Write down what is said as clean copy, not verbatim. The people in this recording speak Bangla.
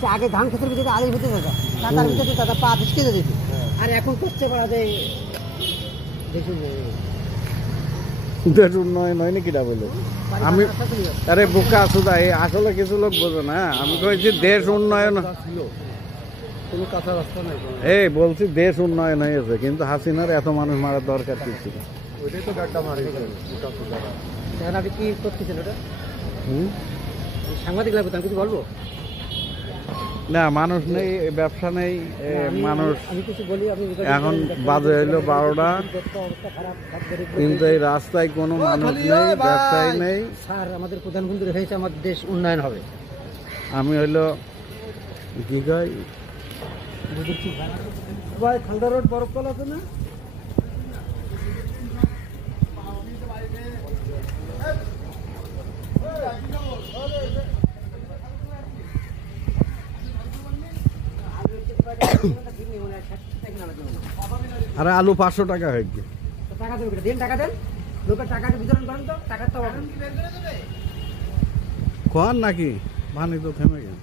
সে আগে ধান ক্ষেতের ভিতরে আলের ভিতরে দাদা টাকার ভিতরে দাদা পা ভিসকে দিত আর এখন করতে পারা যায় দেখুন দেশ উন্নয়ন হয় নাকি এটা বলে আমি আরে বোকা আছো তাই আসলে কিছু লোক বোঝে না আমি কইছি দেশ উন্নয়ন কোনো কাঁচা রাস্তা নাই এই বলছি দেশ উন্নয়ন হয়েছে কিন্তু হাসিনার এত মানুষ মারার দরকার কি ছিল ওইটাই তো গাড্ডা মারি এখন আপনি কি করতেছেন ওটা হুম? সাংবাদিক লাগবে আমি কিছু বলবো না মানুষ নেই ব্যবসা নেই মানুষ আমি কিছু বলি আপনি এখন বাজে হইলো 12টা অবস্থা খারাপ সব গরিব কিন্তু এই রাস্তায় কোনো মানুষ নেই ব্যবসায়ী নেই স্যার আমাদের প্রধানমন্ত্রী হয়েছে আমার দেশ উন্নয়ন হবে আমি হইলো কি কয় ভাই খালদা রোড বরফকল আছে না আরে আলু 500 টাকা হয়ে গিয়ে টাকা দেন দেন টাকা দেন লোকের টাকাটা বিতরণ করেন তো টাকা তো কোন নাকি পানি তো থেমে গেল